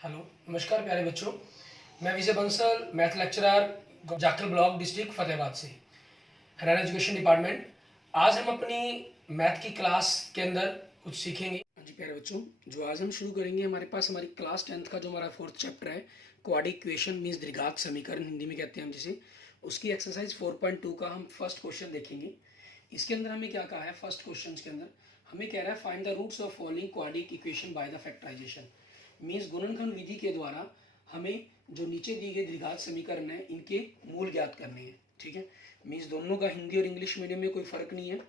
Hello, नमस्कार प्यारे बच्चों। मैं Vijay Bansal, math lecturer, Jakhal block, district Fatehabad से, हरियाणा एजुकेशन डिपार्टमेंट। आज हम अपनी मैथ की क्लास के अंदर कुछ सीखेंगे। हाँ जी प्यारे बच्चों, जो आज हम शुरू करेंगे, हमारे पास हमारी क्लास 10th का जो हमारा 4th चैप्टर है, क्वाड्रिक इक्वेशन मीन्स द्विघात समीकरण हिंदी में कहते हैं हम जिसे, उसकी एक्सरसाइज 4.2 का हम फर्स्ट क्वेश्चन देखेंगे। इसके अंदर हमें क्या कहा है, फर्स्ट क्वेश्चन के अंदर हमें कह रहा है find the roots of following quadric equation by the factorisation. Means गुणनखंड विधि के द्वारा हमें जो नीचे दिए गए द्विघात समीकरण है इनके मूल ज्ञात करने हैं। ठीक है, मीन्स दोनों का हिंदी और इंग्लिश मीडियम में कोई फर्क नहीं है,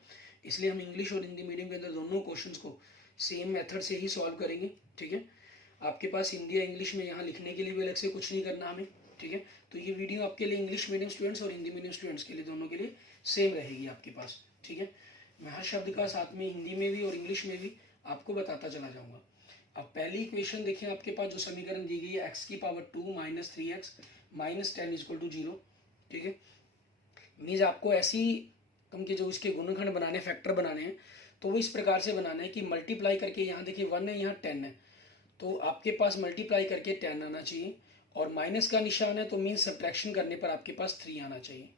इसलिए हम इंग्लिश और हिंदी मीडियम के अंदर दोनों क्वेश्चंस को सेम मेथड से ही सॉल्व करेंगे। ठीक है, आपके पास हिंदी या इंग्लिश में यहाँ लिखने के लिए भी अलग से कुछ नहीं करना हमें। ठीक है, तो ये वीडियो आपके लिए इंग्लिश मीडियम स्टूडेंट्स और हिंदी मीडियम स्टूडेंट्स के लिए दोनों के लिए सेम रहेगी आपके पास। ठीक है, मैं हर शब्द का साथ में हिंदी में भी और इंग्लिश में भी आपको बताता चला जाऊंगा। अब पहली इक्वेशन देखें, आपके पास जो समीकरण दी गई है x की power 2 minus 3x minus 10 equal to 0। ठीक है, मीन्स आपको ऐसी कम के जो उसके गुणनखंड बनाने, फैक्टर बनाने हैं, तो वो इस प्रकार से बनाना है कि मल्टीप्लाई करके, यहाँ देखिए 1 है, यहाँ 10 है, तो आपके पास मल्टीप्लाई करके 10 आना चाहिए, और माइनस का निशान है तो मीन्स सब्ट्रैक्शन करने पर आपके पास 3 आना चाहिए।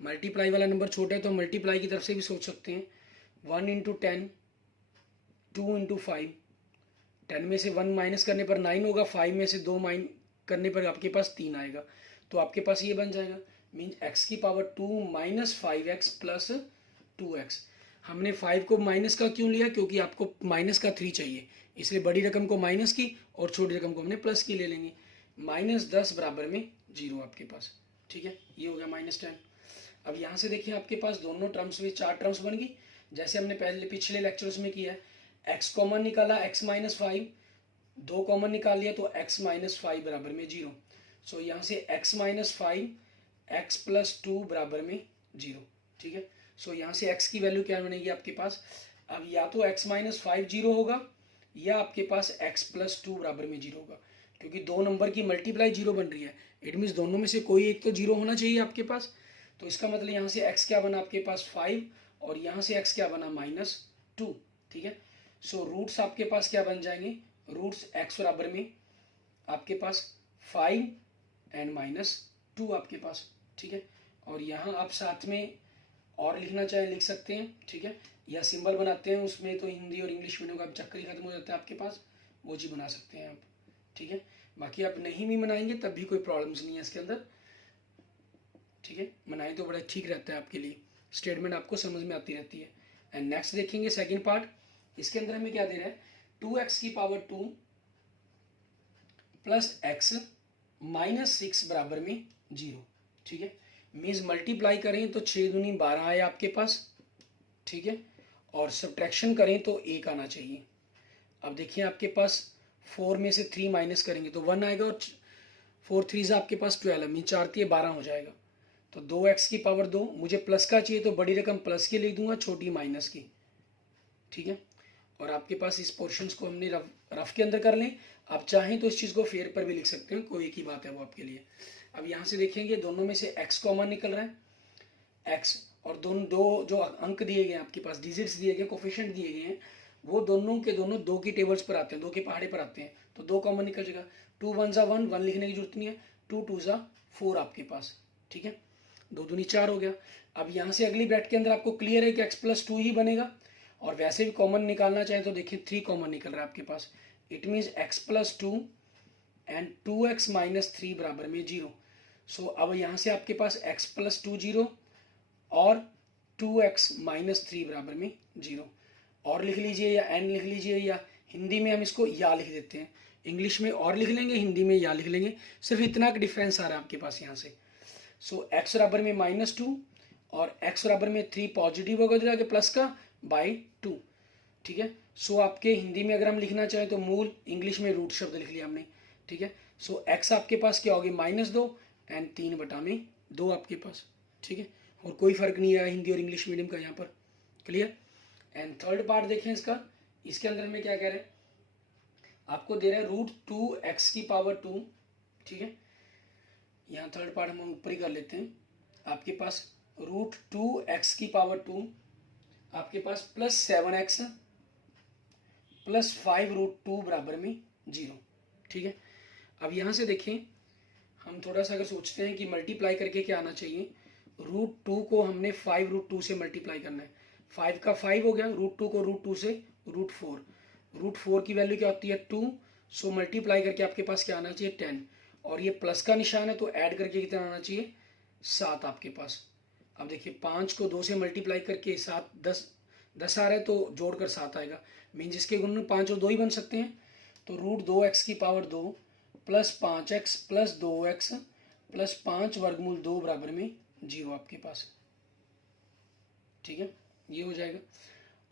मल्टीप्लाई वाला नंबर छोटा है तो मल्टीप्लाई की तरफ से भी सोच सकते हैं। 1 इंटू 10, 2 इंटू 5, 10 में से 1 माइनस करने पर 9 होगा, 5 में से 2 माइन करने पर आपके पास 3 आएगा, तो आपके पास ये बन जाएगा मीन्स x की power 2 minus 5x plus 2x। हमने 5 को माइनस का क्यों लिया, क्योंकि आपको माइनस का 3 चाहिए, इसलिए बड़ी रकम को माइनस की और छोटी रकम को हमने प्लस की ले लेंगे। -10 बराबर में 0 आपके पास। ठीक है, ये हो गया -10। अब यहाँ से देखिए आपके पास दोनों टर्म्स में 4 टर्म्स बन गई, जैसे हमने पहले पिछले लेक्चर्स में किया है। x कॉमन निकाला, x माइनस 5, 2 कॉमन निकाल लिया तो x माइनस 5 बराबर में 0। सो यहाँ से x माइनस 5, x प्लस 2 बराबर में 0। ठीक है, सो यहाँ से x की वैल्यू क्या बनेगी आपके पास, अब या तो x माइनस 5 0 होगा, या आपके पास x प्लस 2 बराबर में 0 होगा, क्योंकि दो नंबर की मल्टीप्लाई 0 बन रही है, इट मीन्स दोनों में से कोई एक तो 0 होना चाहिए आपके पास। तो इसका मतलब यहाँ से x क्या बना आपके पास 5, और यहाँ से x क्या बना -2। ठीक है, सो रूट्स आपके पास क्या बन जाएंगे, रूट्स x बराबर में आपके पास 5 एंड -2 आपके पास। ठीक है, और यहाँ आप साथ में और लिखना चाहे लिख सकते हैं। ठीक है, या सिंबल बनाते हैं उसमें, तो हिंदी और इंग्लिश मीडियम का चक्कर ही खत्म हो जाता है आपके पास, वो चीज़ बना सकते हैं आप। ठीक है, बाकी आप नहीं भी बनाएंगे तब भी कोई प्रॉब्लम्स नहीं है इसके अंदर। ठीक है, बनाए तो बड़ा ठीक रहता है आपके लिए, स्टेटमेंट आपको समझ में आती रहती है। एंड नेक्स्ट देखेंगे सेकंड पार्ट, इसके अंदर हमें क्या दे रहा है, 2x की पावर 2 प्लस x माइनस 6 बराबर में 0। ठीक है, मीन्स मल्टीप्लाई करें तो 6 दूनी 12 आए आपके पास। ठीक है, और सब्ट्रैक्शन करें तो 1 आना चाहिए। अब देखिए आपके पास 4 में से 3 माइनस करेंगे तो 1 आएगा, और 4 3 आपके पास 12, मीन 4 3 12 हो जाएगा। तो 2x की पावर 2, मुझे प्लस का चाहिए तो बड़ी रकम प्लस की लिख दूंगा, छोटी माइनस की। ठीक है, और आपके पास इस पोर्शंस को हमने रफ के अंदर कर लें, आप चाहें तो इस चीज़ को फेयर पर भी लिख सकते हैं, कोई एक ही बात है वो आपके लिए। अब यहाँ से देखेंगे दोनों में से x कॉमन निकल रहा है, x और दोनों दो जो अंक दिए गए हैं आपके पास, डिजिट्स दिए गए, कोफिशिएंट दिए गए हैं, वो दोनों के दोनों 2 की टेबल्स पर आते हैं, 2 के पहाड़े पर आते हैं, तो 2 कॉमन निकल जाएगा। 2 1 ज़ा 1, 1 लिखने की जरूरत नहीं है, 2 2 ज़ा 4 आपके पास। ठीक है, 2 दूनी 4 हो गया। अब यहाँ से अगली ब्रैकेट के अंदर आपको क्लियर है कि x प्लस 2 ही बनेगा, और वैसे भी कॉमन निकालना चाहे तो देखिए 3 कॉमन निकल रहा है आपके पास, it means x plus 2 and 2x minus 3 बराबर में 0। सो अब यहाँ से आपके पास x प्लस 2 0 और 2x माइनस 3 बराबर में 0, और लिख लीजिए या n लिख लीजिए, या हिंदी में हम इसको या लिख देते हैं, इंग्लिश में और लिख लेंगे, हिंदी में या लिख लेंगे, सिर्फ इतना का डिफरेंस आ रहा है आपके पास यहाँ से। सो x बराबर में -2 और x बराबर में 3 पॉजिटिव होगा जो आगे प्लस का बाई 2। ठीक है, सो आपके हिंदी में अगर हम लिखना चाहें तो मूल, इंग्लिश में रूट शब्द लिख लिया हमने। ठीक है, सो x आपके पास क्या होगी -2 एंड 3 बटा में 2 आपके पास। ठीक है, और कोई फर्क नहीं है हिंदी और इंग्लिश मीडियम का यहाँ पर, क्लियर। एंड थर्ड पार्ट देखें इसका, इसके अंदर में क्या कह रहे हैं, आपको दे रहा है √2x की पावर 2। ठीक है, यहाँ थर्ड पार्ट हम ऊपर ही कर लेते हैं, आपके पास √2x की पावर 2 आपके पास प्लस 7x प्लस 5 √2 बराबर में 0। ठीक है। अब यहाँ से देखें, हम थोड़ा सा अगर सोचते हैं कि मल्टीप्लाई करके क्या आना चाहिए, √2 को हमने 5√2 से मल्टीप्लाई करना है। 5 का 5 हो गया, √2 को √2 से √4, √4 की वैल्यू क्या होती है 2, सो मल्टीप्लाई करके आपके पास क्या आना चाहिए 10, और ये प्लस का निशान है तो ऐड करके कितना आना चाहिए 7 आपके पास। अब देखिए 5 को 2 से मल्टीप्लाई करके 7 10 आ रहा है तो जोड़कर 7 आएगा, मीन जिसके गुण 5 और 2 ही बन सकते हैं। तो √2x की power 2 plus 5x plus 2x plus 5 वर्गमूल 2 बराबर में 0 आपके पास, ठीक है, ये हो जाएगा।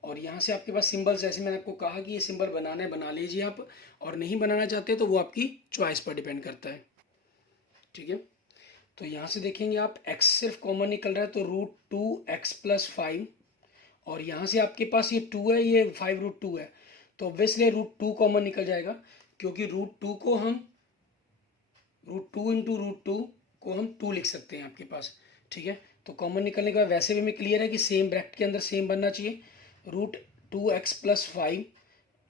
और यहाँ से आपके पास सिंबल, जैसे मैंने आपको कहा कि ये सिंबल बनाना है बना लीजिए आप, और नहीं बनाना चाहते तो वो आपकी चॉइस पर डिपेंड करता है, ठीक है। तो यहाँ से देखेंगे आप x सिर्फ कॉमन निकल रहा है तो √2x प्लस 5, और यहाँ से आपके पास ये 2 है, ये 5√2 है, तो ऑब्वियसली √2 कॉमन निकल जाएगा, क्योंकि √2 को हम √2 इंटू √2 को हम 2 लिख सकते हैं आपके पास, ठीक है। तो कॉमन निकलने के बाद वैसे भी हमें क्लियर है कि सेम ब्रैकेट के अंदर सेम बनना चाहिए, √2x plus 5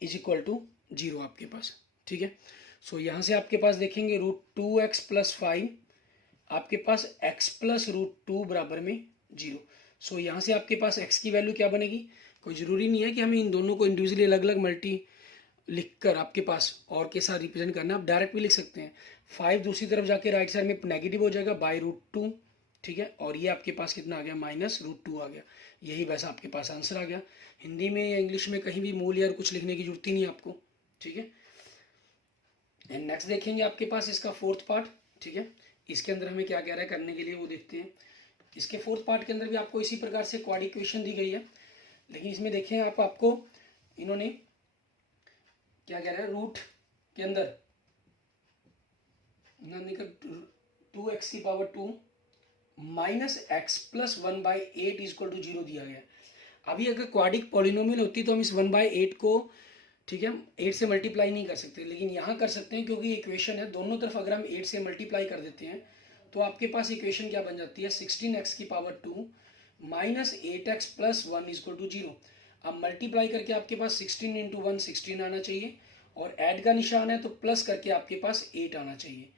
is equal to 0 आपके पास, ठीक है। सो यहाँ से आपके पास देखेंगे √2x प्लस 5, आपके पास x प्लस √2 बराबर में 0। सो यहाँ से आपके पास x की वैल्यू क्या बनेगी, कोई ज़रूरी नहीं है कि हमें इन दोनों को इंडिविजुअली अलग अलग मल्टी लिखकर आपके पास और के साथ रिप्रेजेंट करना, आप डायरेक्ट भी लिख सकते हैं। 5 दूसरी तरफ जाके राइट साइड में नेगेटिव हो जाएगा बाई √2, ठीक है, और ये आपके पास कितना आ गया -√2 आ गया। यही वैसा आपके पास आंसर आ गया। हिंदी में या इंग्लिश में कहीं भी मूल या कुछ लिखने की जरूरत ही नहीं आपको, ठीक है। एंड नेक्स्ट देखेंगे आपके पास इसका फोर्थ पार्ट, ठीक है। इसके अंदर हमें क्या कह रहा है करने के लिए वो देखते हैं। इसके फोर्थ पार्ट के अंदर भी आपको इसी प्रकार से क्वाड इक्वेशन दी गई है, लेकिन इसमें देखें आपको इन्होंने क्या कह रहा है, रूट के अंदर 2x की power 2 minus x plus 1/8 equal to 0 दिया गया है। अभी अगर क्वाडिक पॉलिनोमियल होती तो हम इस 1/8 को, ठीक है, 8 से मल्टीप्लाई नहीं कर सकते, लेकिन यहाँ कर सकते हैं क्योंकि इक्वेशन है, दोनों तरफ अगर हम 8 से मल्टीप्लाई कर देते हैं तो आपके पास इक्वेशन क्या बन जाती है 16x की power 2 minus 8x plus 1 equal to 0। अब मल्टीप्लाई करके आपके पास 16 इंटू 1 16 आना चाहिए, और ऐड का निशान है तो प्लस करके आपके पास 8 आना चाहिए।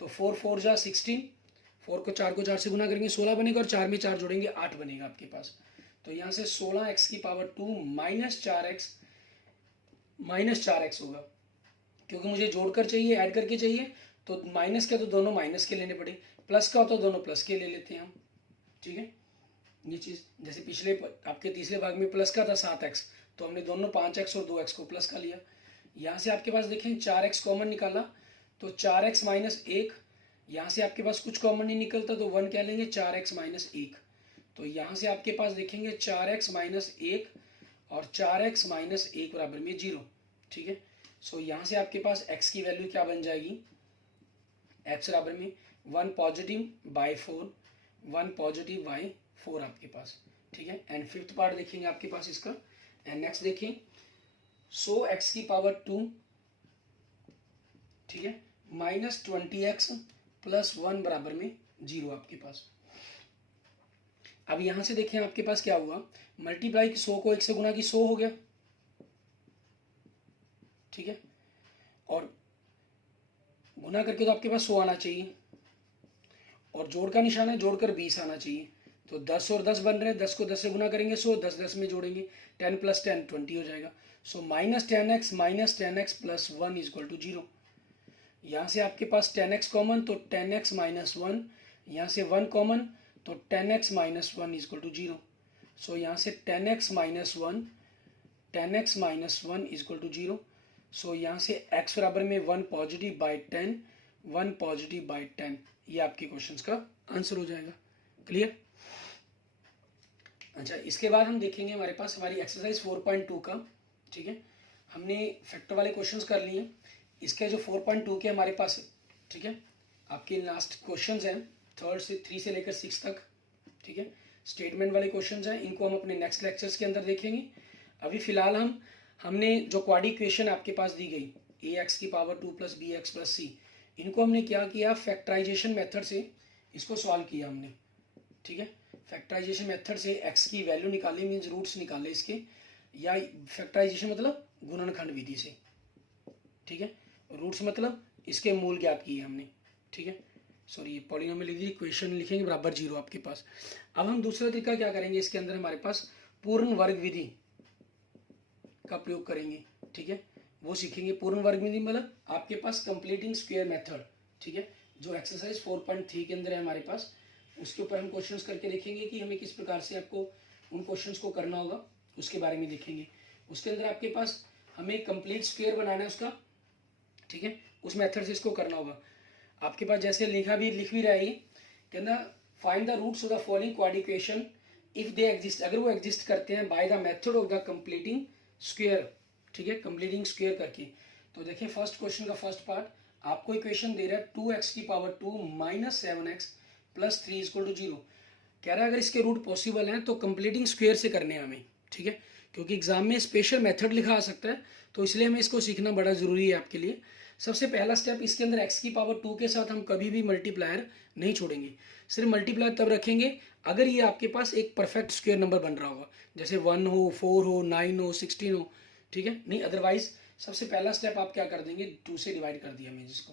तो 4 4 जा 16, 4 को 4 से गुना करेंगे 16 बनेगा, और 4 में 4 जोड़ेंगे 8 बनेगा आपके पास। तो यहाँ से 16x की पावर 2 माइनस 4x होगा, क्योंकि मुझे जोड़कर चाहिए ऐड करके चाहिए, तो माइनस के तो दोनों माइनस के लेने पड़े, प्लस का हो तो दोनों प्लस के ले लेते हैं हम, ठीक है। ये चीज़ जैसे पिछले आपके तीसरे भाग में प्लस का था 7x, तो हमने दोनों 5x और 2x को प्लस का लिया। यहाँ से आपके पास देखें 4x कॉमन निकाला तो 4x माइनस 1, यहाँ से आपके पास कुछ कॉमन नहीं निकलता तो 1 क्या लेंगे 4x माइनस 1। तो यहाँ से आपके पास देखेंगे 4x माइनस 1 और 4x माइनस 1 बराबर में 0, ठीक है। सो यहाँ से आपके पास x की वैल्यू क्या बन जाएगी, x बराबर में 1 पॉजिटिव बाई 4, 1 पॉजिटिव बाई 4 आपके पास, ठीक है। एंड फिफ्थ पार्ट देखेंगे आपके पास इसका। एंड नेक्स्ट देखें, सो x की पावर 2, ठीक है, माइनस 20x प्लस 1 बराबर में 0 आपके पास। अब यहां से देखें आपके पास क्या हुआ, मल्टीप्लाई की 100 को 1 से गुना की 100 हो गया, ठीक है, और गुना करके तो आपके पास 100 आना चाहिए, और जोड़ का निशान है जोड़कर 20 आना चाहिए। तो 10 और 10 बन रहे हैं, 10 को 10 से गुना करेंगे 100, 10 10 में जोड़ेंगे 10 प्लस 10 20 हो जाएगा। So minus 10x plus 1 equal to 0। यहाँ से आपके पास 10x कॉमन तो 10x माइनस 1, यहाँ से 1 कॉमन तो 10x minus 1 equal to 0। So यहाँ से 10x minus 1 equal to 0। So यहाँ से x बराबर में 1 पॉजिटिव बाई 10, 1 पॉजिटिव बाई 10, ये आपके क्वेश्चन का आंसर हो जाएगा। क्लियर। अच्छा, इसके बाद हम देखेंगे हमारे पास हमारी एक्सरसाइज 4.2 का, ठीक है, हमने फैक्टर वाले क्वेश्चंस कर लिए। इसके जो 4.2 के हमारे पास, ठीक है, आपके लास्ट क्वेश्चंस हैं 3 से लेकर 6 तक, ठीक है, स्टेटमेंट वाले क्वेश्चंस हैं, इनको हम अपने नेक्स्ट लेक्चर्स के अंदर देखेंगे। अभी फिलहाल हमने जो क्वाड इक्वेशन आपके पास दी गई ax की power 2 plus b x plus c, इनको हमने क्या किया, फैक्टराइजेशन मेथड से इसको सॉल्व किया हमने, ठीक है। फैक्टराइजेशन मेथड से x की वैल्यू निकाली, मीन्स रूट्स निकाले इसके, या फैक्टराइजेशन मतलब गुणनखंड विधि से, ठीक है। रूट्स मतलब इसके मूल ज्ञात किए हमने, ठीक है। सॉरी, ये पॉलिनोमियल लिख दीजिए, इक्वेशन लिखेंगे बराबर 0 आपके पास। अब हम दूसरा तरीका क्या करेंगे, इसके अंदर हमारे पास पूर्ण वर्ग विधि का प्रयोग करेंगे, ठीक है। वो सीखेंगे। पूर्ण वर्ग विधि मतलब आपके पास कंप्लीटिंग स्क्वायर मेथड, ठीक है, जो एक्सरसाइज 4.3 के अंदर है हमारे पास। उसके ऊपर हम क्वेश्चंस करके देखेंगे कि हमें किस प्रकार से आपको उन क्वेश्चंस को करना होगा, उसके बारे में देखेंगे। उसके अंदर आपके पास हमें कंप्लीट स्क्वायर बनाना है उसका, ठीक है, उस मेथड से इसको करना होगा। आपके पास जैसे लिख भी रहा है ये, कहना find the roots of the following quadratic equation if they exist, अगर वो एग्जिस्ट करते हैं by the method of the completing square, ठीक है, कंप्लीटिंग स्क्वायर करके। तो देखिए फर्स्ट क्वेश्चन का फर्स्ट पार्ट, आपको इक्वेशन दे रहा है 2x की power 2 minus 7x plus 3 equal to 0। कह रहा है अगर इसके रूट पॉसिबल हैं तो कंप्लीटिंग स्क्वायर से करने हैं हमें, ठीक है, क्योंकि एग्जाम में स्पेशल मेथड लिखा आ सकता है, तो इसलिए हमें इसको सीखना बड़ा ज़रूरी है आपके लिए। सबसे पहला स्टेप, इसके अंदर x की पावर 2 के साथ हम कभी भी मल्टीप्लायर नहीं छोड़ेंगे, सिर्फ मल्टीप्लायर तब रखेंगे अगर ये आपके पास एक परफेक्ट स्क्वायर नंबर बन रहा होगा, जैसे 1 हो, 4 हो, 9 हो, 16 हो, ठीक है, नहीं अदरवाइज सबसे पहला स्टेप आप क्या कर देंगे, 2 से डिवाइड कर दिया मैं जिसको,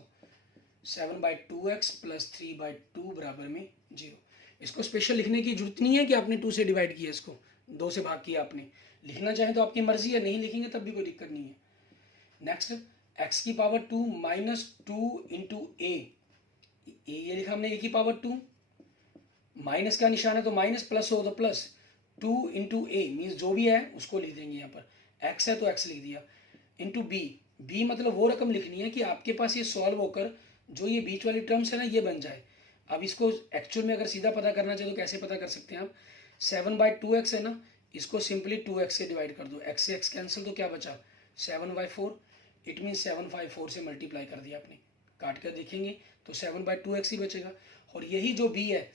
7/2x प्लस 3/2 बराबर में 0। इसको स्पेशल लिखने की जरूरत नहीं है कि आपने 2 से डिवाइड किया, इसको 2 से भाग किया आपने, लिखना चाहे तो आपकी मर्जी है, नहीं लिखेंगे तब भी कोई दिक्कत नहीं है। नेक्स्ट, x की पावर 2 माइनस 2 इंटू ए, ये लिखा हमने a की पावर 2, माइनस का निशान है तो माइनस, प्लस हो तो प्लस, 2 इंटू ए मीन्स जो भी है उसको लिख देंगे, यहाँ पर x है तो x लिख दिया, इंटू बी मतलब वो रकम लिखनी है कि आपके पास ये सॉल्व होकर जो ये बीच वाली टर्म्स है ना ये बन जाए। अब इसको एक्चुअल में अगर सीधा पता करना चाहे तो कैसे पता कर सकते हैं आप, 7/2x है ना, इसको सिंपली 2x से डिवाइड कर दो, x से x कैंसिल तो क्या बचा 7/4, इट मीन 7/4 से मल्टीप्लाई कर दिया आपने, काट कर देखेंगे तो 7/2x ही बचेगा। और यही जो b है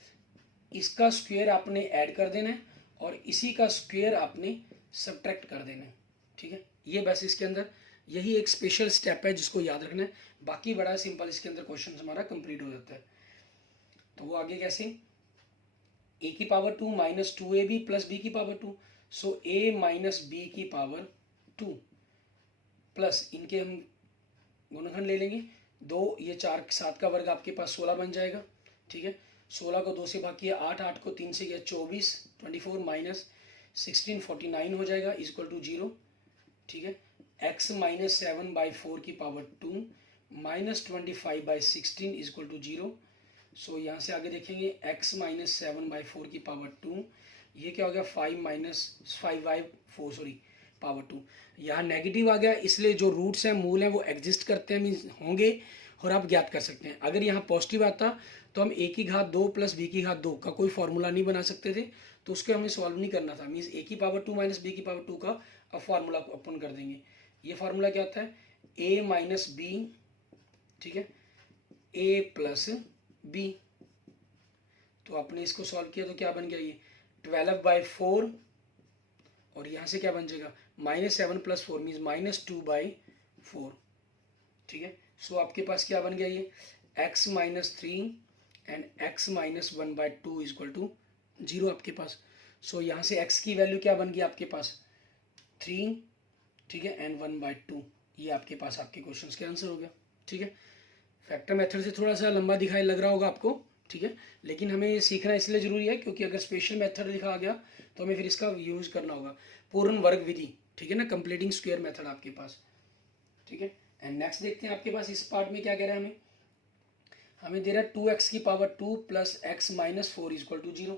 इसका स्क्वायर आपने ऐड कर देना है और इसी का स्क्वायर आपने सब्ट्रैक्ट कर देना है, ठीक है। ये बस इसके अंदर यही एक स्पेशल स्टेप है जिसको याद रखना है, बाकी बड़ा सिंपल इसके अंदर क्वेश्चन हमारा कंप्लीट हो जाता है। तो वो आगे कैसे, a की power 2 minus 2ab plus b की power 2, so a minus b की पावर 2 प्लस इनके हम गुणनखंड ले लेंगे, 2 ये 4 7 का वर्ग आपके पास 16 बन जाएगा, ठीक है। 16 को 2 से भाग किया 8, 8 को 3 से किया 24, 24 माइनस 16 49 हो जाएगा इक्वल टू 0, ठीक है। x माइनस 7/4 की power 2 minus 25/16 equal to 0। So यहाँ से आगे देखेंगे x माइनस 7/4 की पावर 2, ये क्या हो गया 5 माइनस 5/4 सॉरी पावर 2, यहाँ नेगेटिव आ गया इसलिए जो रूट्स हैं मूल हैं वो एग्जिस्ट करते हैं मीन्स होंगे और आप ज्ञात कर सकते हैं। अगर यहाँ पॉजिटिव आता तो हम a की घात 2 प्लस b की घात 2 का कोई फॉर्मूला नहीं बना सकते थे, तो उसको हमें सॉल्व नहीं करना था, मीन्स a की पावर 2 माइनस b की पावर 2 का अब फार्मूला ओपन कर देंगे। ये फार्मूला क्या होता है a माइनस b, ठीक है, a प्लस b, तो आपने इसको सॉल्व किया तो क्या बन गया ये 12/4 और यहाँ से क्या बन जाएगा -7 + 4 मीन्स -2/4, ठीक है। सो आपके पास क्या बन गया ये x minus 3 and x minus 1/2 equal to 0 आपके पास। सो यहाँ से x की वैल्यू क्या बन गई आपके पास 3, ठीक है, एंड 1/2, ये आपके पास आपके क्वेश्चन के आंसर हो गया, ठीक है। फैक्टर मेथड से थोड़ा सा लंबा दिखाई लग रहा होगा आपको, ठीक है, लेकिन हमें ये सीखना इसलिए ज़रूरी है क्योंकि अगर स्पेशल मेथड लिखा आ गया तो हमें फिर इसका यूज़ करना होगा, पूर्ण वर्ग विधि, ठीक है ना, कंप्लीटिंग स्क्वायर मेथड आपके पास, ठीक है। एंड नेक्स्ट देखते हैं आपके पास इस पार्ट में क्या कह रहा है, हमें दे रहा है 2x की power 2 plus x minus 4 equal to 0,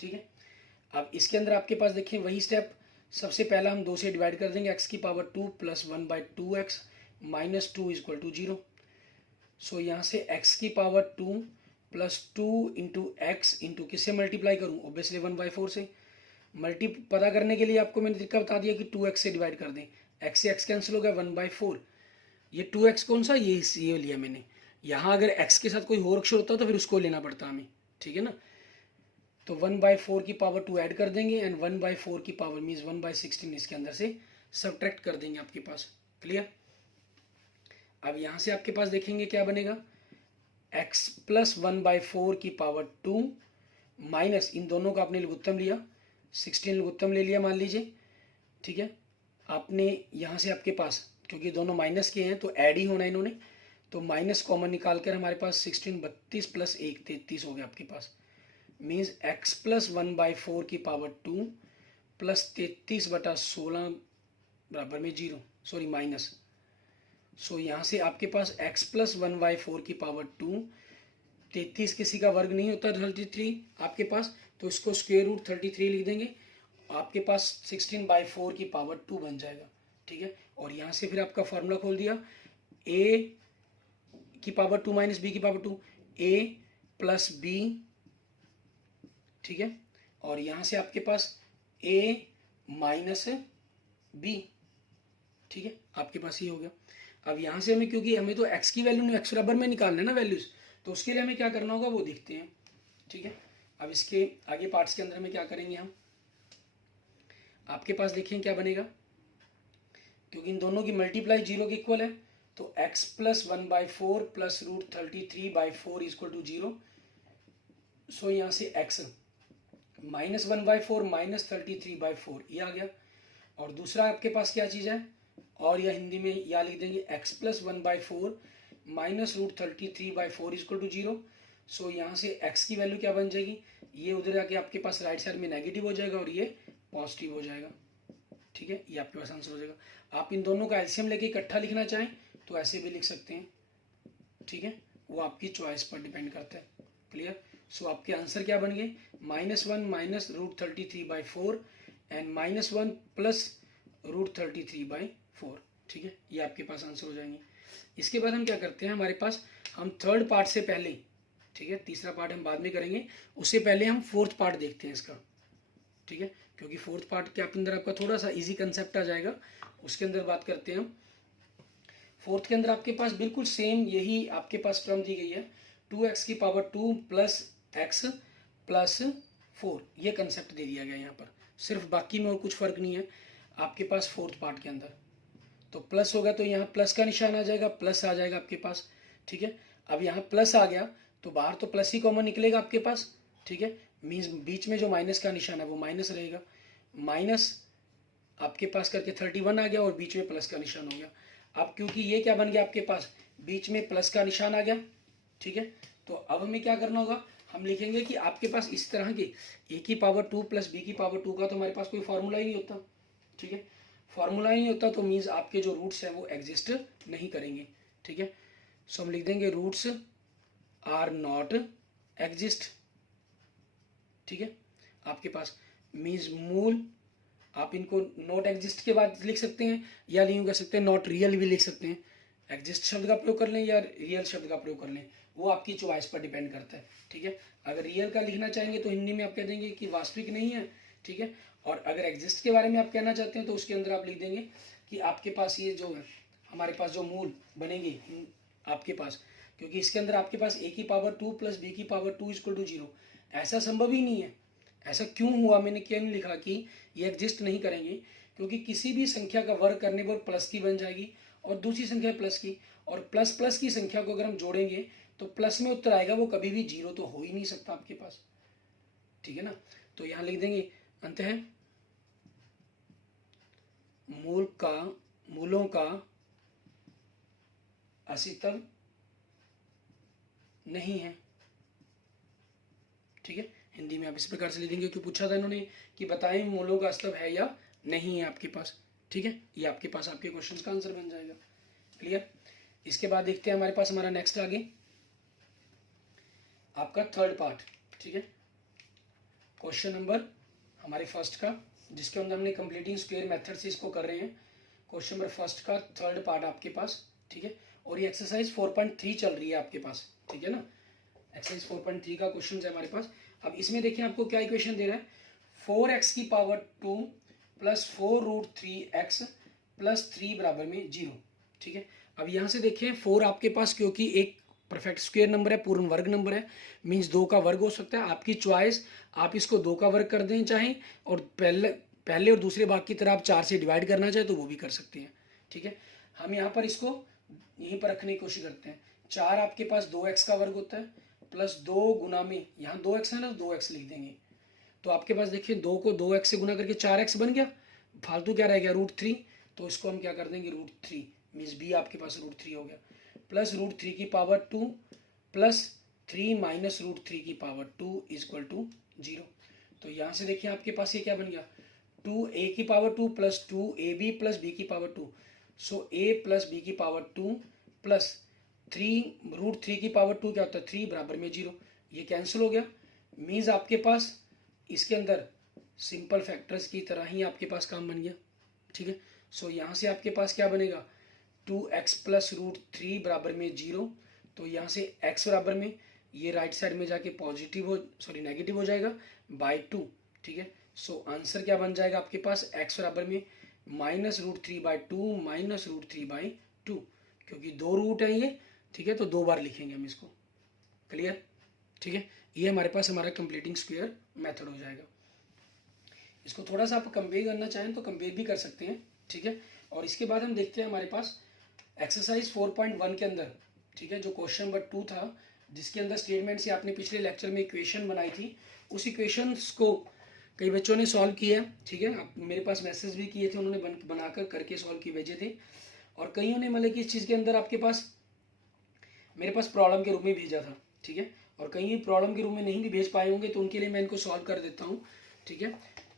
ठीक है। अब इसके अंदर आपके पास देखिए वही स्टेप, सबसे पहला हम 2 से डिवाइड कर देंगे, x की power 2 plus 1/2x minus 2 equal to 0। So यहाँ से x की power 2 plus 2 into x into किससे मल्टीप्लाई करूँ, ऑब्वियसली 1/4 से। मल्टी पता करने के लिए आपको मैंने तरीका बता दिया कि 2x से डिवाइड कर दें, x से x कैंसिल हो गया 1/4, ये 2x कौन सा ये लिया मैंने, यहाँ अगर x के साथ कोई और अक्षर होता तो फिर उसको लेना पड़ता हमें, ठीक है ना। तो 1/4 की पावर 2 ऐड कर देंगे एंड 1/4 की पावर मीन्स 1/16 इसके अंदर से सब्ट्रैक्ट कर देंगे आपके पास, क्लियर। अब यहाँ से आपके पास देखेंगे क्या बनेगा x प्लस 1/4 की पावर 2 माइनस इन दोनों का आपने लघुत्तम लिया, 16 लघुत्तम ले लिया मान लीजिए, ठीक है। आपने यहाँ से आपके पास क्योंकि दोनों माइनस के हैं तो ऐड ही होना है इन्होंने, तो माइनस कॉमन निकाल कर हमारे पास 16 32 प्लस 1 33 हो गया आपके पास। मीन्स x प्लस 1/4 की पावर 2 प्लस 33/16 बराबर में 0, सॉरी माइनस। सो यहाँ से आपके पास x प्लस 1/4 की पावर 2, 33 किसी का वर्ग नहीं होता 33 आपके पास, तो इसको स्क्वेयर रूट 33 लिख देंगे, आपके पास 16/4 की पावर 2 बन जाएगा। ठीक है, और यहाँ से फिर आपका फॉर्मूला खोल दिया, a की पावर 2 माइनस बी की पावर 2, a प्लस बी। ठीक है, और यहाँ से आपके पास a माइनस बी। ठीक है, आपके पास ये हो गया। अब यहाँ से हमें, क्योंकि हमें तो x की वैल्यू x बराबर में निकालना है ना वैल्यूज, तो उसके लिए हमें क्या करना होगा वो देखते हैं। ठीक है, अब इसके आगे पार्ट्स के अंदर हमें क्या करेंगे हम, आपके पास देखिए क्या बनेगा, क्योंकि इन दोनों की मल्टीप्लाई 0 के इक्वल है, तो x plus 1/4 plus root 33/4 equal to 0। So यहाँ से x माइनस 1/4 माइनस 33/4 ये आ गया। और दूसरा आपके पास क्या चीज़ है, और यह हिंदी में या लिख देंगे x plus 1/4 minus root 33/4 equal to 0। So यहाँ से x की वैल्यू क्या बन जाएगी, ये उधर जाके आपके पास राइट साइड में नेगेटिव हो जाएगा और ये पॉजिटिव हो जाएगा। ठीक है, ये आपके पास आंसर हो जाएगा। आप इन दोनों का एलसीएम लेके इकट्ठा लिखना चाहें तो ऐसे भी लिख सकते हैं। ठीक है, वो आपकी चॉइस पर डिपेंड करता है। क्लियर। सो आपके आंसर क्या बन गए, -1 minus root 33/4 and -1 plus root 33/4। ठीक है, ये आपके पास आंसर हो जाएंगे। इसके बाद हम क्या करते हैं, हमारे पास हम थर्ड पार्ट से पहले, ठीक है तीसरा पार्ट हम बाद में करेंगे, उससे पहले हम फोर्थ पार्ट देखते हैं इसका। ठीक है, क्योंकि फोर्थ पार्ट के अंदर आपका थोड़ा सा इजी कंसेप्ट आ जाएगा, उसके अंदर बात करते हैं हम। फोर्थ के अंदर आपके पास बिल्कुल सेम यही आपके पास टर्म दी गई है, 2x की पावर 2 प्लस x प्लस 4, ये कंसेप्ट दे दिया गया यहाँ पर, सिर्फ बाकी में और कुछ फर्क नहीं है आपके पास फोर्थ पार्ट के अंदर। तो प्लस होगा तो यहाँ प्लस का निशान आ जाएगा, प्लस आ जाएगा आपके पास। ठीक है, अब यहाँ प्लस आ गया तो बाहर तो प्लस ही कॉमन निकलेगा आपके पास। ठीक है, मीन्स बीच में जो माइनस का निशान है वो माइनस रहेगा, माइनस आपके पास करके 31 आ गया और बीच में प्लस का निशान हो गया। अब क्योंकि ये क्या बन गया आपके पास, बीच में प्लस का निशान आ गया। ठीक है, तो अब हमें क्या करना होगा, हम लिखेंगे कि आपके पास इस तरह के a की पावर 2 प्लस b की पावर 2 का तो हमारे पास कोई फॉर्मूला ही नहीं होता। ठीक है, फॉर्मूला ही नहीं होता तो मीन्स आपके जो रूट्स हैं वो एग्जिस्ट नहीं करेंगे। ठीक है, सो हम लिख देंगे रूट्स आर नॉट एग्जिस्ट। ठीक है, आपके पास मीन्स मूल, आप इनको नॉट एग्जिस्ट के बाद लिख सकते हैं या यूँ कर सकते हैं नॉट रियल भी लिख सकते हैं। एग्जिस्ट शब्द का प्रयोग कर लें या रियल शब्द का प्रयोग कर लें, वो आपकी चॉइस पर डिपेंड करता है। ठीक है, अगर रियल का लिखना चाहेंगे तो हिंदी में आप कह देंगे कि वास्तविक नहीं है। ठीक है, और अगर एग्जिस्ट के बारे में आप कहना चाहते हैं तो उसके अंदर आप लिख देंगे कि आपके पास ये जो है हमारे पास जो मूल बनेंगे आपके पास, क्योंकि इसके अंदर आपके पास a की पावर 2 प्लस b की पावर 2 इक्वल टू 0, ऐसा संभव ही नहीं है। ऐसा क्यों हुआ, मैंने क्यों नहीं लिखा कि ये एग्जिस्ट नहीं करेंगे, क्योंकि किसी भी संख्या का वर्ग करने पर प्लस की बन जाएगी और दूसरी संख्या प्लस की, और प्लस प्लस की संख्या को अगर हम जोड़ेंगे तो प्लस में उत्तर आएगा, वो कभी भी 0 तो हो ही नहीं सकता आपके पास। ठीक है ना, तो यहाँ लिख देंगे अंतः मूलों का अस्तित्व नहीं है। ठीक है, हिंदी में आप इस प्रकार से लिख देंगे, क्योंकि पूछा था इन्होंने कि बताएं मूलों का अस्तित्व है या नहीं है आपके पास। ठीक है, ये आपके पास आपके क्वेश्चन का आंसर बन जाएगा। क्लियर। इसके बाद देखते हैं हमारे पास हमारा नेक्स्ट आगे आपका थर्ड पार्ट। ठीक है, क्वेश्चन नंबर हमारे फर्स्ट का, जिसके अंदर हमने कंप्लीटिंग स्क्वायर मेथड से इसको कर रहे हैं। क्वेश्चन नंबर फर्स्ट का थर्ड पार्ट आपके पास। ठीक है, और ये एक्सरसाइज 4.3 चल रही है आपके पास। ठीक है ना, एक्सरसाइज 4.3 का क्वेश्चन है हमारे पास। अब इसमें देखिए आपको क्या इक्वेशन दे रहा है, 4x की power 2 plus 4 root 3x plus 3 बराबर में 0। ठीक है, अब यहाँ से देखिए 4 आपके पास क्योंकि एक परफेक्ट स्क्वायर नंबर है, पूर्ण वर्ग नंबर है, मीन्स 2 का वर्ग हो सकता है। आपकी चॉइस, आप इसको 2 का वर्ग कर दें चाहें, और पहले और दूसरे भाग की तरह आप 4 से डिवाइड करना चाहें तो वो भी कर सकते हैं। ठीक है, हम यहाँ पर इसको यहीं पर रखने की कोशिश करते हैं। 4 आपके पास 2x का वर्ग होता है प्लस 2 गुना में, यहाँ 2x है ना, 2x लिख देंगे। तो आपके पास देखिए 2 को 2x से गुना करके 4x बन गया, फालतू क्या रह गया, रूट 3, तो इसको हम क्या कर देंगे रूट 3, मीन्स बी आपके पास √3 हो गया, प्लस √3 की पावर 2 प्लस 3 माइनस √3 की पावर 2 इक्वल टू 0। तो यहाँ से देखिए आपके पास ये क्या बन गया, 2a की power 2 plus 2ab plus b की power 2। So a plus b की पावर 2 प्लस 3 √3 की पावर 2 क्या होता है 3 बराबर में 0। ये कैंसिल हो गया, मीन्स आपके पास इसके अंदर सिंपल फैक्टर्स की तरह ही आपके पास काम बन गया। ठीक है, सो यहाँ से आपके पास क्या बनेगा 2x प्लस √3 बराबर में 0। तो यहाँ से x बराबर में ये राइट साइड में जाके नेगेटिव हो जाएगा बाई 2। ठीक है, सो आंसर क्या बन जाएगा आपके पास x बराबर में माइनस √3/2 माइनस √3/2, क्योंकि 2 रूट है ये। ठीक है, तो 2 बार लिखेंगे हम इसको। क्लियर? ठीक है, ये हमारे पास हमारा कंप्लीटिंग स्क्वायर मेथड हो जाएगा। इसको थोड़ा सा आप कंपेयर करना चाहें तो कंपेयर भी कर सकते हैं। ठीक है, और इसके बाद हम देखते हैं हमारे पास एक्सरसाइज 4.1 के अंदर, ठीक है, जो क्वेश्चन नंबर 2 था, जिसके अंदर स्टेटमेंट से आपने पिछले लेक्चर में इक्वेशन बनाई थी, उस इक्वेशंस को कई बच्चों ने सॉल्व किया। ठीक है, आप मेरे पास मैसेज भी किए थे, उन्होंने बनाकर करके सॉल्व किए भेजे थे, और कईयों ने मतलब कि इस चीज़ के अंदर आपके पास मेरे पास प्रॉब्लम के रूप में भेजा था। ठीक है, और कहीं प्रॉब्लम के रूप में नहीं भी भेज पाए होंगे, तो उनके लिए मैं इनको सॉल्व कर देता हूँ। ठीक है,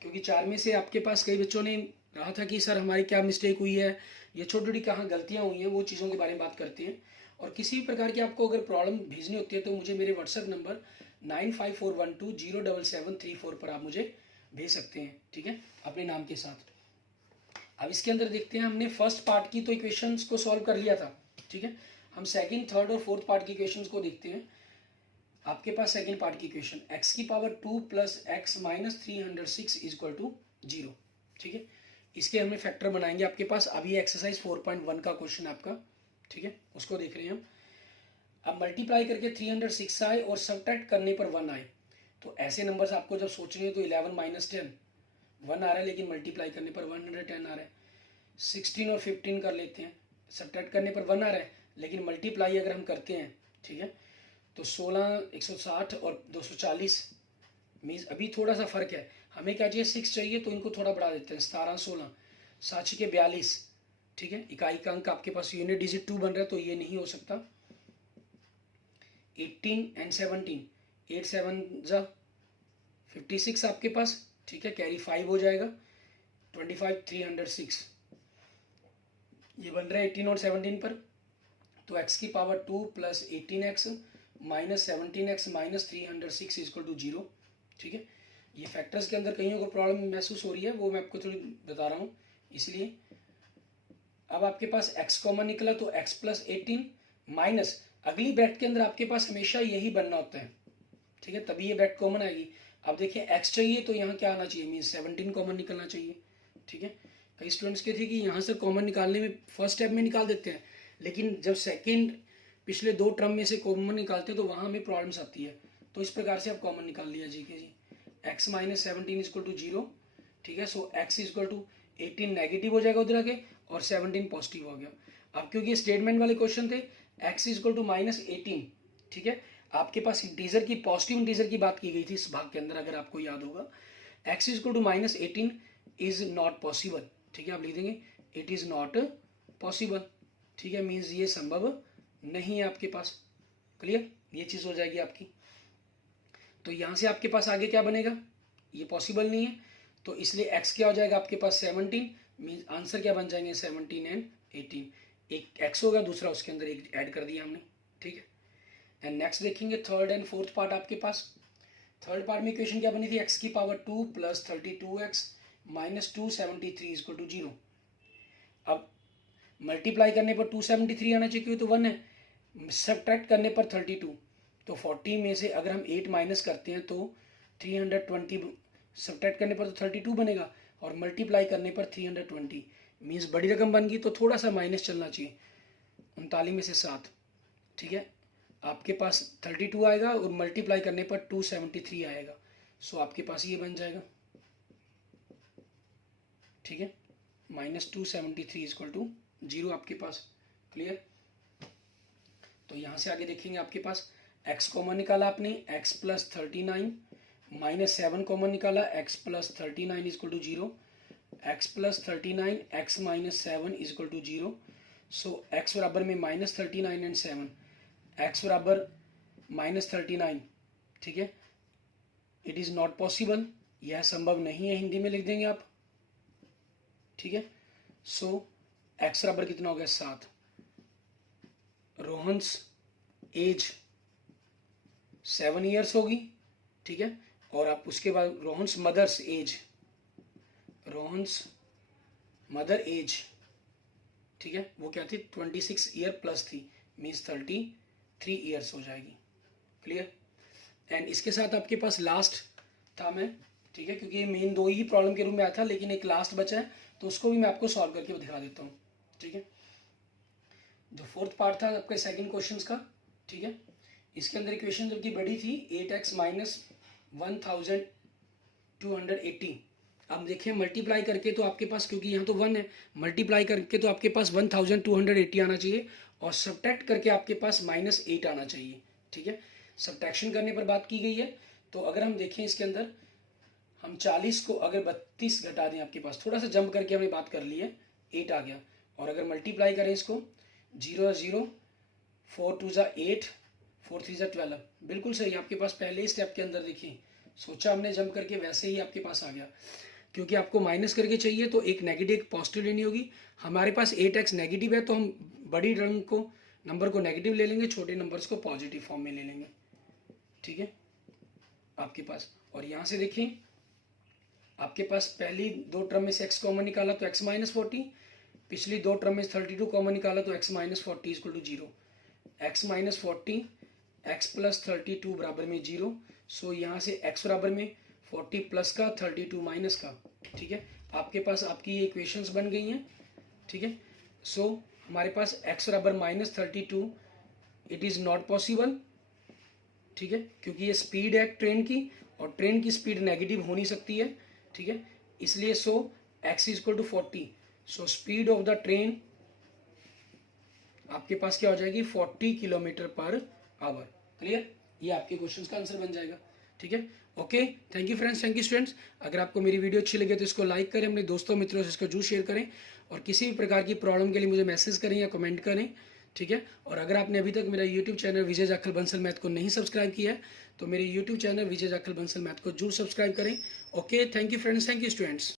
क्योंकि 4 में से आपके पास कई बच्चों ने कहा था कि सर हमारी क्या मिस्टेक हुई है, ये छोटी छोटी कहाँ गलतियाँ हुई हैं, वो चीज़ों के बारे में बात करते हैं। और किसी भी प्रकार की आपको अगर प्रॉब्लम भेजनी होती है तो मुझे मेरे व्हाट्सएप नंबर 9541207734 पर आप मुझे भेज सकते हैं। ठीक है, अपने नाम के साथ। अब इसके अंदर देखते हैं, हमने फर्स्ट पार्ट की तो इक्वेशंस को सॉल्व कर लिया था। ठीक है, हम सेकंड, थर्ड और फोर्थ पार्ट की इक्वेशंस को देखते हैं। आपके पास सेकंड पार्ट की इक्वेशन x की power 2 plus x minus 306 equal to 0। ठीक है, इसके हमने फैक्टर बनाएंगे आपके पास। अभी एक्सरसाइज 4.1 का क्वेश्चन आपका, ठीक है, उसको देख रहे हैं हम। अब मल्टीप्लाई करके 306 आए और सब्ट्रैक्ट करने पर 1 आए, तो ऐसे नंबर्स आपको जब सोच रहे हो तो 11 माइनस 10 1 आ रहा है, लेकिन मल्टीप्लाई करने पर 110 आ रहा है। 16 और 15 कर लेते हैं, सब्ट्रैक्ट करने पर 1 आ रहा है, लेकिन मल्टीप्लाई अगर हम करते हैं, ठीक है, तो 16, 160 और 240 मीन्स अभी थोड़ा सा फर्क है। हमें क्या चाहिए 6 चाहिए, तो इनको थोड़ा बढ़ा देते हैं, 17, 16, 7 के 42। ठीक है, इकाई का अंक आपके पास यूनिट डिजिट 2 बन रहा है, तो ये नहीं हो सकता। 18 एंड 17, 8 7 जा 56 आपके पास। ठीक है, कैरी 5 हो जाएगा, 25 306 ये बन रहा है 18 और 17 पर। तो x की power 2 plus 18x minus 17x minus 306 equal to 0। ठीक है, ये फैक्टर्स के अंदर कहीं को प्रॉब्लम महसूस हो रही है, वो मैं आपको थोड़ी बता रहा हूँ, इसलिए। अब आपके पास x कॉमन निकला, तो x प्लस 18 माइनस अगली ब्रैकेट के अंदर आपके पास हमेशा यही बनना होता है। ठीक है, तभी ये ब्रैकेट कॉमन आएगी। अब देखिए x चाहिए तो यहाँ क्या आना चाहिए, मीन्स 17 कॉमन निकलना चाहिए। ठीक है, कई स्टूडेंट्स के थे कि यहाँ से कॉमन निकालने में फर्स्ट स्टेप में निकाल देते हैं, लेकिन जब सेकंड पिछले 2 टर्म में से कॉमन निकालते हैं तो वहाँ हमें प्रॉब्लम्स आती है। तो इस प्रकार से आप कॉमन निकाल लिया जी के जी, x माइनस 17 इक्वल टू 0। ठीक है, सो x इक्वल टू 18 नेगेटिव हो जाएगा उधर आके, और 17 पॉजिटिव हो गया। अब क्योंकि स्टेटमेंट वाले क्वेश्चन थे, x इक्वल टू माइनस 18। ठीक है, आपके पास इंटीजर की, पॉजिटिव इंटीजर की बात की गई थी इस भाग के अंदर, अगर आपको याद होगा। x equal to minus 18 is not possible. ठीक है, आप लिख देंगे इट इज नॉट पॉसिबल। ठीक है, मीन्स ये संभव नहीं है आपके पास। क्लियर, ये चीज़ हो जाएगी आपकी। तो यहाँ से आपके पास आगे क्या बनेगा, ये पॉसिबल नहीं है, तो इसलिए x क्या हो जाएगा आपके पास 17, मीन्स आंसर क्या बन जाएंगे 17 एंड 18। एक x होगा, दूसरा उसके अंदर एक ऐड कर दिया हमने। ठीक है, एंड नेक्स्ट देखेंगे थर्ड एंड फोर्थ पार्ट आपके पास। थर्ड पार्ट में इक्वेशन क्या बनी थी, x की power 2 plus 32x minus 273 equal to 0। अब मल्टीप्लाई करने पर 273 आना चाहिए, क्योंकि तो 1 है। सब्ट्रैक्ट करने पर 32, तो 40 में से अगर हम 8 माइनस करते हैं तो 320, सब्ट्रैक्ट करने पर तो 32 बनेगा, और मल्टीप्लाई करने पर 320 मीन्स बड़ी रकम बन गई, तो थोड़ा सा माइनस चलना चाहिए। 39 में से 7, ठीक है, आपके पास 32 आएगा, और मल्टीप्लाई करने पर 273 आएगा। सो आपके पास ये बन जाएगा। ठीक है, माइनस 273 इक्वल टू 0 आपके पास। क्लियर, तो यहाँ से आगे देखेंगे आपके पास x कॉमन निकाला आपने, x प्लस 39 माइनस 7 कॉमन निकाला, x plus 39 equal to 0। x plus 39 x minus 7 equal to 0। So x बराबर में -39 एंड 7, x बराबर -39, ठीक है। इट इज़ नॉट पॉसिबल, यह संभव नहीं है, हिंदी में लिख देंगे आप, ठीक है। सो x बराबर कितना हो गया 7। रोहन्स एज 7 ईयर्स होगी, ठीक है। और आप उसके बाद Rohan's mother's age, Rohan's mother age, ठीक है, वो क्या थी 26 ईयर प्लस थी, मीन्स 33 ईयर्स हो जाएगी। क्लियर। एंड इसके साथ आपके पास लास्ट था मैं, ठीक है, क्योंकि ये मेन 2 ही प्रॉब्लम के रूप में आया था, लेकिन एक लास्ट बचा है तो उसको भी मैं आपको सॉल्व करके दिखा देता हूँ, ठीक है। जो फोर्थ पार्ट था आपके सेकंड क्वेश्चन का, ठीक है, इसके अंदर इक्वेशन जबकि बड़ी थी 8x माइनस 1280। अब देखिए मल्टीप्लाई करके तो आपके पास, क्योंकि यहाँ तो 1 है, मल्टीप्लाई करके तो आपके पास 1280 आना चाहिए, और सब्ट्रैक्ट करके आपके पास -8 आना चाहिए, ठीक है। सब्ट्रैक्शन करने पर बात की गई है, तो अगर हम देखें इसके अंदर, हम 40 को अगर 32 घटा दें, आपके पास थोड़ा सा जंप करके हमने बात कर ली है, 8 आ गया। और अगर मल्टीप्लाई करें इसको, 0 0, 4 2 8, 4 3 12, बिल्कुल सही, आपके पास पहले ही स्टेप के अंदर देखिए सोचा हमने जंप करके, वैसे ही आपके पास आ गया। क्योंकि आपको माइनस करके चाहिए तो एक नेगेटिव एक पॉजिटिव लेनी होगी। हमारे पास 8x नेगेटिव है, तो हम बड़ी टर्म को, नंबर को नेगेटिव ले लेंगे, छोटे नंबर्स को पॉजिटिव फॉर्म में ले लेंगे, ठीक है आपके पास। और यहाँ से देखिए आपके पास पहली 2 टर्म में से x कॉमन निकाला तो x माइनस 40, पिछली 2 टर्म में से 32 कॉमन निकाला तो x minus 40 equal to 0। x minus 40 x plus 32 बराबर में 0। सो यहाँ से x बराबर में 40 प्लस का 32 माइनस का, ठीक है। आपके पास आपकी ये इक्वेशंस बन गई हैं, ठीक है। सो हमारे पास x बराबर -32, इट इज़ नॉट पॉसिबल, ठीक है, क्योंकि ये स्पीड है ट्रेन की, और ट्रेन की स्पीड नेगेटिव हो नहीं सकती है, ठीक है। इसलिए so x equal to 40, so speed of the train आपके पास क्या हो जाएगी 40 किलोमीटर पर आवर। क्लियर, ये आपके क्वेश्चन का आंसर बन जाएगा, ठीक है। Okay, thank you friends, thank you students. अगर आपको मेरी वीडियो अच्छी लगे तो इसको लाइक करें, अपने दोस्तों मित्रों से इसको जरूर शेयर करें, और किसी भी प्रकार की प्रॉब्लम के लिए मुझे मैसेज करें या कमेंट करें, ठीक है। और अगर आपने अभी तक मेरा यूट्यूब चैनल विजय जाखल बंसल मैथ को नहीं सब्सक्राइब किया है तो मेरे यूट्यूब चैनल विजय जाखल बंसल मैथ को जरूर सब्सक्राइब करें। Okay, thank you friends, thank you students.